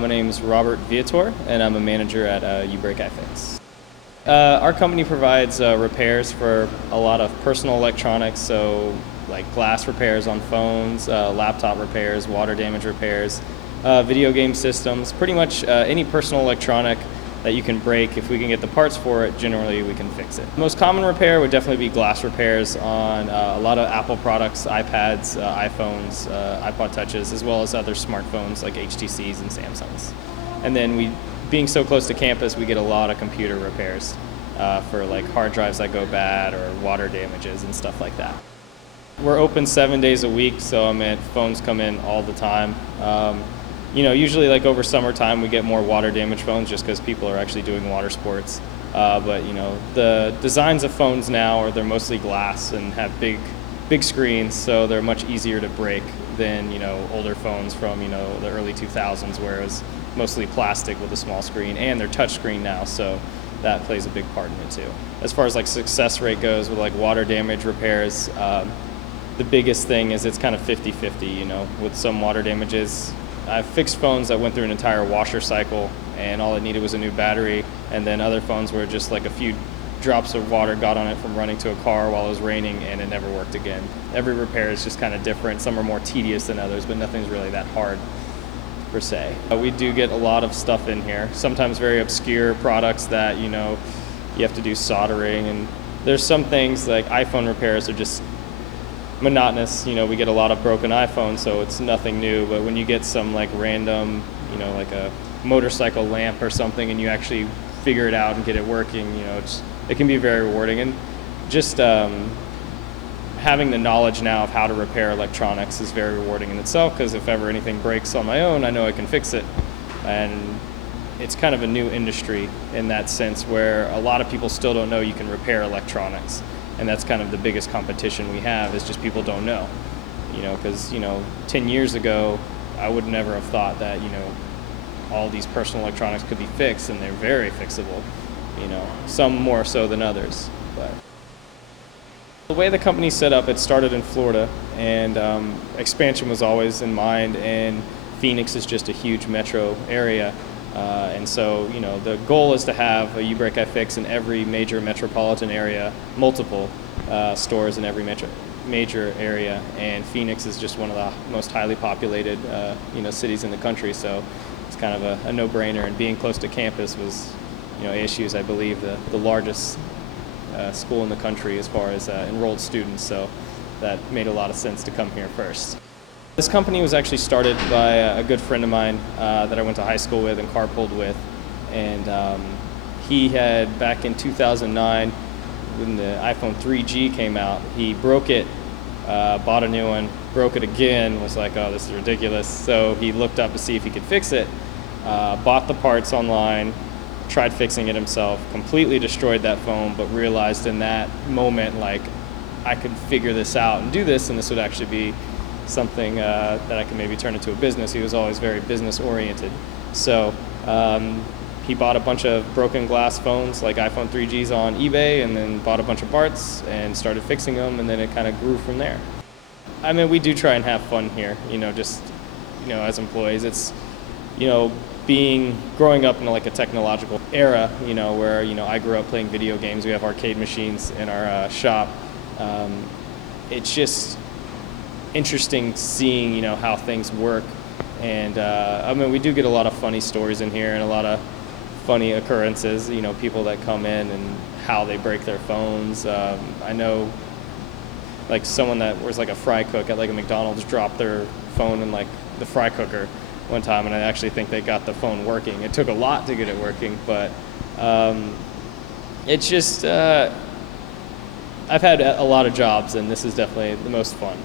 My name is Robert Viator, and I'm a manager at uBreakiFix. Our company provides repairs for a lot of personal electronics, so like glass repairs on phones, laptop repairs, water damage repairs, video game systems, pretty much any personal electronic that you can break. If we can get the parts for it, generally we can fix it. The most common repair would definitely be glass repairs on a lot of Apple products, iPads, iPhones, iPod Touches, as well as other smartphones like HTCs and Samsungs. And then being so close to campus, we get a lot of computer repairs for like hard drives that go bad or water damages and stuff like that. We're open 7 days a week, so phones come in all the time. Usually like over summertime we get more water damage phones just because people are actually doing water sports. But the designs of phones now they're mostly glass and have big screens, so they're much easier to break than older phones from the early 2000s, where it was mostly plastic with a small screen, and they're touch screen now, so that plays a big part in it too. As far as like success rate goes with like water damage repairs, the biggest thing is it's kind of 50-50. With some water damages, I've fixed phones that went through an entire washer cycle and all it needed was a new battery, and then other phones where just like a few drops of water got on it from running to a car while it was raining and it never worked again. Every repair is just kind of different. Some are more tedious than others, but nothing's really that hard per se. We do get a lot of stuff in here, sometimes very obscure products that you have to do soldering, and there's some things like iPhone repairs are just monotonous. We get a lot of broken iPhones, so it's nothing new, but when you get some like random, like a motorcycle lamp or something, and you actually figure it out and get it working, it can be very rewarding. And just having the knowledge now of how to repair electronics is very rewarding in itself, because if ever anything breaks on my own, I know I can fix it. And it's kind of a new industry in that sense, where a lot of people still don't know you can repair electronics. And that's kind of the biggest competition we have, is just people don't know. Because 10 years ago, I would never have thought that all these personal electronics could be fixed, and they're very fixable. Some more so than others. But the way the company's set up, it started in Florida, and expansion was always in mind. And Phoenix is just a huge metro area. And so, the goal is to have a uBreakiFix in every major metropolitan area, multiple stores in every major area, and Phoenix is just one of the most highly populated, cities in the country, so it's kind of a no-brainer. And being close to campus was, ASU is, I believe, the largest school in the country as far as enrolled students, so that made a lot of sense to come here first. This company was actually started by a good friend of mine that I went to high school with and carpooled with, and he had, back in 2009, when the iPhone 3G came out, he broke it, bought a new one, broke it again, was like, oh, this is ridiculous, so he looked up to see if he could fix it, bought the parts online, tried fixing it himself, completely destroyed that phone, but realized in that moment, like, I could figure this out and do this, and this would actually be something that I can maybe turn into a business. He was always very business oriented. So he bought a bunch of broken glass phones, like iPhone 3Gs, on eBay, and then bought a bunch of parts and started fixing them, and then it kind of grew from there. We do try and have fun here, as employees. It's, growing up in like a technological era, where, I grew up playing video games. We have arcade machines in our shop. It's just interesting seeing how things work, and we do get a lot of funny stories in here and a lot of funny occurrences, people that come in and how they break their phones. I know like someone that was like a fry cook at like a McDonald's dropped their phone in like the fry cooker one time, and I actually think they got the phone working. It took a lot to get it working, but it's just I've had a lot of jobs, and this is definitely the most fun.